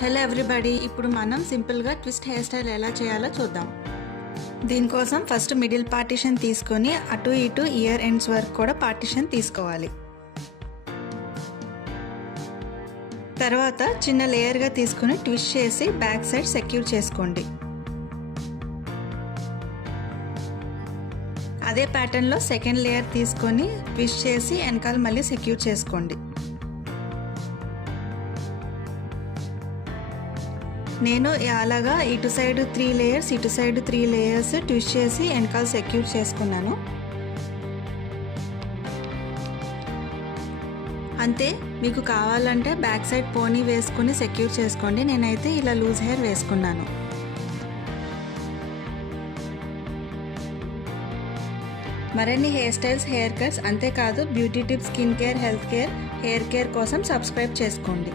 Hello everybody, ఇప్పుడు మనం సింపుల్గా ట్విస్ట్ హెయిర్ స్టైల్ ఎలా చేయాలో చూద్దాం. దీనికోసం ఫస్ట్ మిడిల్ పార్టిషన్ తీసుకొని అటు ఇటు ఇయర్ ఎండ్స్ వరకు కూడా పార్టిషన్ తీసుకోవాలి. తర్వాత చిన్న లేయర్గా తీసుకుని ట్విస్ట్ చేసి బ్యాక్ సైడ్ సెక్యూర్ చేసుకోండి. అదే ప్యాటర్న్లో సెకండ్ లేయర్ తీసుకొని ట్విస్ట్ చేసి వెనకాల మళ్ళీ సెక్యూర్ చేసుకోండి. నేను అలాగా ఇటు సైడ్ 3 లేయర్స్ ఇటు సైడ్ 3 లేయర్స్ ట్విస్ట్ చేసి వెనకాల సెక్యూర్ చేసుకున్నాను. అంతే, మీకు కావాలంటే బ్యాక్ సైడ్ పోనీ వేసుకుని సెక్యూర్ చేసుకోండి. నేనైతే ఇలా లూజ్ హెయిర్ వేసుకున్నాను. మరిన్ని హెయిర్ స్టైల్స్, హెయిర్ కట్స్, అంతేకాదు beauty tips, skin care, health care, hair care కోసం సబ్స్క్రైబ్ చేసుకోండి.